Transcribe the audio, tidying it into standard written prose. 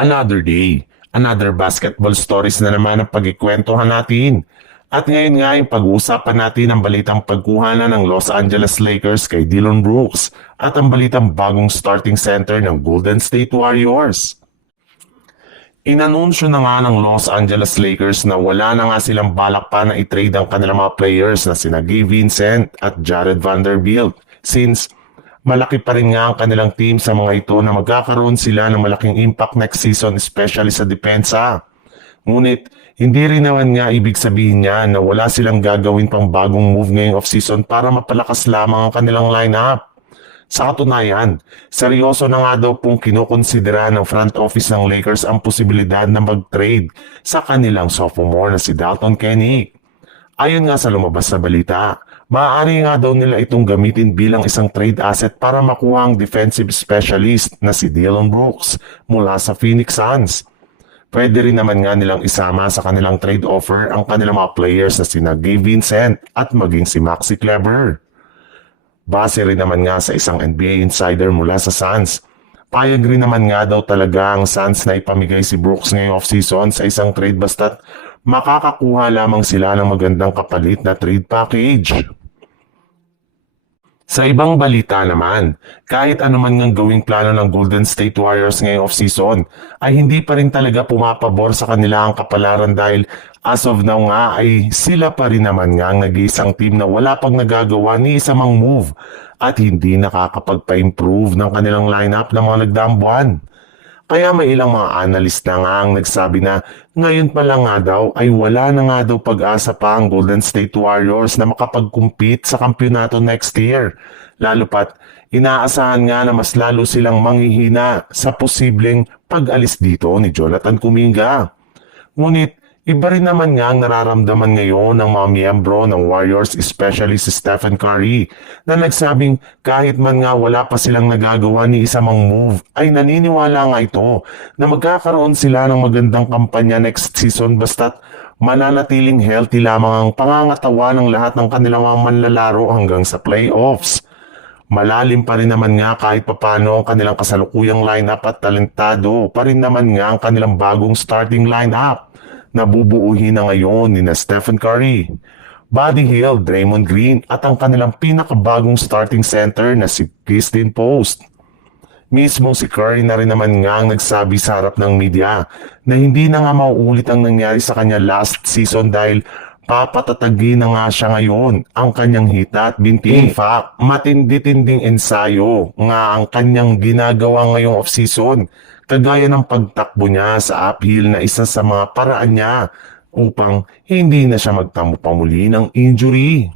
Another day, another basketball stories na naman ang pagkikwentuhan natin. At ngayon nga yung pag-uusapan natin ang balitang pagkuhanan ng Los Angeles Lakers kay Dillon Brooks at ang balitang bagong starting center ng Golden State Warriors. Inanunsyo na nga ng Los Angeles Lakers na wala na nga silang balak pa na i-trade ang kanilang mga players na sina Gabe Vincent at Jared Vanderbilt since malaki pa rin nga ang kanilang team sa mga ito na magkakaroon sila ng malaking impact next season especially sa depensa. Ngunit hindi rin naman nga ibig sabihin niya na wala silang gagawin pang bagong move ngayong offseason para mapalakas lamang ang kanilang lineup. Sa katunayan, seryoso na nga daw pong kinukonsidera ng front office ng Lakers ang posibilidad na mag-trade sa kanilang sophomore na si Dalton Kenick. Ayon nga sa lumabas na balita, maaari nga daw nila itong gamitin bilang isang trade asset para makuha ang defensive specialist na si Dillon Brooks mula sa Phoenix Suns. Pwede rin naman nga nilang isama sa kanilang trade offer ang kanilang mga players na sina Gabe Vincent at maging si Maxi Kleber. Base rin naman nga sa isang NBA insider mula sa Suns, payag rin naman nga daw talaga ang Suns na ipamigay si Brooks ngayong offseason sa isang trade basta't makakakuha lamang sila ng magandang kapalit na trade package. Sa ibang balita naman, kahit anuman ngang gawing plano ng Golden State Warriors ngayong offseason, ay hindi pa rin talaga pumapabor sa kanila ang kapalaran dahil as of now nga ay sila pa rin naman nga ang nag-iisang team na wala pang nagagawa ni isa mang move at hindi nakakapagpa-improve ng kanilang lineup ng mga nagdaang buwan. Kaya may ilang mga analyst na nga ang nagsabi na ngayon pa lang nga daw ay wala na nga daw pag-asa pa ang Golden State Warriors na makapag-compete sa kampyonato next year. Lalo pat inaasahan nga na mas lalo silang manghihina sa posibleng pag-alis dito ni Jonathan Kuminga. Ngunit iba rin naman nga ang nararamdaman ngayon ng mga miyembro ng Warriors, especially si Stephen Curry, na nagsabing kahit man nga wala pa silang nagagawa ni isa mang move, ay naniniwala nga ito na magkakaroon sila ng magandang kampanya next season basta't mananatiling healthy lamang ang pangangatawa ng lahat ng kanilang mga manlalaro hanggang sa playoffs. Malalim pa rin naman nga kahit papano ang kanilang kasalukuyang lineup at talentado pa rin naman nga ang kanilang bagong starting lineup. Nabubuuhin na ngayon ni Stephen Curry, Buddy Hield, Draymond Green at ang kanilang pinakabagong starting center na si Christian Post. Mismo si Curry na rin naman nga ang nagsabi sa harap ng media na hindi na nga mauulit ang nangyari sa kanya last season dahil papatatagin na nga siya ngayon ang kanyang hita at binti. In fact, matindi-tinding ensayo nga ang kanyang ginagawa ngayong off-season, kagaya ng pagtakbo niya sa uphill na isa sa mga paraan niya upang hindi na siya magtamo pa muli ng injury.